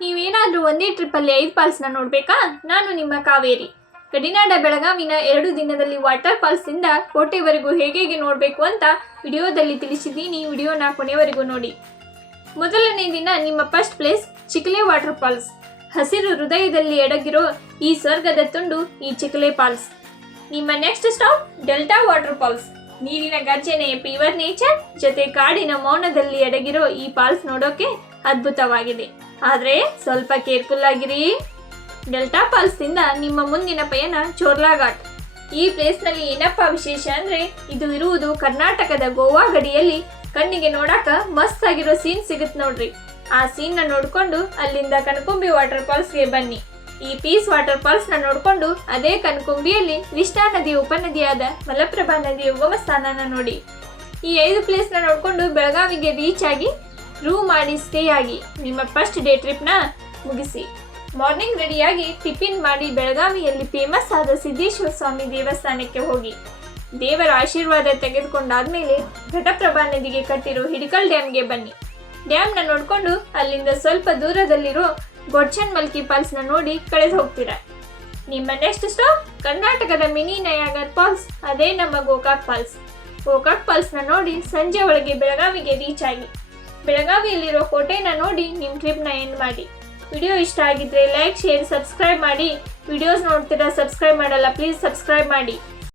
ನೀವೇನಾದರೂ ಒಂದೇ ಟ್ರಿಪ್ಪಲ್ಲಿ 5 ಫಾಲ್ಸ್ನ ನೋಡಬೇಕಾ? ನಾನು ನಿಮ್ಮ ಕಾವೇರಿ. ಗಡಿನಾಡ ಬೆಳಗಾವಿನ 2 ದಿನದಲ್ಲಿ ವಾಟರ್ ಫಾಲ್ಸಿಂದ ಕೋಟೆವರೆಗೂ ಹೇಗೆ ನೋಡಬೇಕು ಅಂತ ವಿಡಿಯೋದಲ್ಲಿ ತಿಳಿಸಿದ್ದೀನಿ. ವಿಡಿಯೋನ ಕೊನೆವರೆಗೂ ನೋಡಿ. ಮೊದಲನೇ ದಿನ ನಿಮ್ಮ first place Chikle water falls. ಹಸಿರು ಹೃದಯದಲ್ಲಿ ಅಡಗಿರೋ ಈ ಸ್ವರ್ಗದ ತುಂಡು ಈ ಚಿಕ್ಲೆ ಫಾಲ್ಸ್. ನಿಮ್ಮ next stop Delta water falls. ನೀರಿನ ಗರ್ಜನೆ, ಪ್ಯೂರ್ ನೇಚರ್ ಜೊತೆ ಕಾಡಿನ ಮೌನದಲ್ಲಿ ಅಡಗಿರೋ ಈ ಫಾಲ್ಸ್ ನೋಡೋಕೆ ಅದ್ಭುತವಾಗಿದೆ. ಆದರೆ ಸ್ವಲ್ಪ ಕೇರ್ಫುಲ್ ಆಗಿರಿ. ಡೆಲ್ಟಾ ಫಾಲ್ಸ್ನಿಂದ ನಿಮ್ಮ ಮುಂದಿನ ಪಯಣ ಚೋರ್ಲಾ ಘಾಟ್. ಈ ಪ್ಲೇಸ್ನಲ್ಲಿ ಏನಪ್ಪ ವಿಶೇಷ ಅಂದರೆ ಇದು ಇರುವುದು ಕರ್ನಾಟಕದ ಗೋವಾ ಗಡಿಯಲ್ಲಿ. ಕಣ್ಣಿಗೆ ನೋಡಾಕ ಮಸ್ತ್ ಆಗಿರೋ ಸೀನ್ ಸಿಗುತ್ತೆ ನೋಡ್ರಿ. ಆ ಸೀನ್ನ ನೋಡ್ಕೊಂಡು ಅಲ್ಲಿಂದ ಕನಕುಂಬಿ ವಾಟರ್ ಫಾಲ್ಸ್ಗೆ ಬನ್ನಿ. ಈ ಪೀಸ್ ವಾಟರ್ ಫಾಲ್ಸ್ನ ನೋಡ್ಕೊಂಡು ಅದೇ ಕನಕುಂಬಿಯಲ್ಲಿ ಕೃಷ್ಣಾ ನದಿ ಉಪನದಿಯಾದ ಮಲಪ್ರಭಾ ನದಿಯ ಉಗಮ ಸ್ಥಾನನ ನೋಡಿ. ಈ 5 ಪ್ಲೇಸ್ನ ನೋಡ್ಕೊಂಡು ಬೆಳಗಾವಿಗೆ ರೀಚ್ ಆಗಿ ರೂಮ್ ಮಾಡಿ ಸ್ಟೇ ಆಗಿ ನಿಮ್ಮ ಫಸ್ಟ್ ಡೇ ಟ್ರಿಪ್ನ ಮುಗಿಸಿ. ಮಾರ್ನಿಂಗ್ ರೆಡಿಯಾಗಿ ಟಿಫಿನ್ ಮಾಡಿ ಬೆಳಗಾವಿಯಲ್ಲಿ ಫೇಮಸ್ ಆದ ಸಿದ್ದೇಶ್ವರ ಸ್ವಾಮಿ ದೇವಸ್ಥಾನಕ್ಕೆ ಹೋಗಿ ದೇವರ ಆಶೀರ್ವಾದ ತೆಗೆದುಕೊಂಡಾದ್ಮೇಲೆ ಘಟಪ್ರಭಾ ನದಿಗೆ ಕಟ್ಟಿರೋ ಹಿಡಕಲ್ ಡ್ಯಾಮ್ಗೆ ಬನ್ನಿ. ಡ್ಯಾಮ್ನ ನೋಡ್ಕೊಂಡು ಅಲ್ಲಿಂದ ಸ್ವಲ್ಪ ದೂರದಲ್ಲಿರೋ ಗೋಡ್ಚನ್ ಮಲ್ಕಿ ಫಾಲ್ಸ್ನ ನೋಡಿ ಕಳೆದು ಹೋಗ್ತೀರಾ. ನಿಮ್ಮ ನೆಕ್ಸ್ಟ್ ಸ್ಟಾಪ್ ಕರ್ನಾಟಕದ ಮಿನಿ ನಯಾಗರ್ ಫಾಲ್ಸ್. ಅದೇ ನಮ್ಮ ಗೋಕಾಕ್ ಫಾಲ್ಸ್. ಗೋಕಾಕ್ ಫಾಲ್ಸ್ನ ನೋಡಿ ಸಂಜೆ ಒಳಗೆ ಬೆಳಗಾವಿಗೆ ರೀಚ್ ಆಗಿ ಬೆಳಗಾವಿಯಲ್ಲಿರೋ ಕೋಟೆನ ನೋಡಿ ನಿಮ್ಮ ಟ್ರಿಪ್ನ ಎಂಡ್ ಮಾಡಿ. ವಿಡಿಯೋ ಇಷ್ಟ ಆಗಿದ್ರೆ ಲೈಕ್, ಶೇರ್, ಸಬ್ಸ್ಕ್ರೈಬ್ ಮಾಡಿ. ವಿಡಿಯೋಸ್ ನೋಡ್ತೀರಾ, ಸಬ್ಸ್ಕ್ರೈಬ್ ಮಾಡಲ್ಲ, ಪ್ಲೀಸ್ ಸಬ್ಸ್ಕ್ರೈಬ್ ಮಾಡಿ.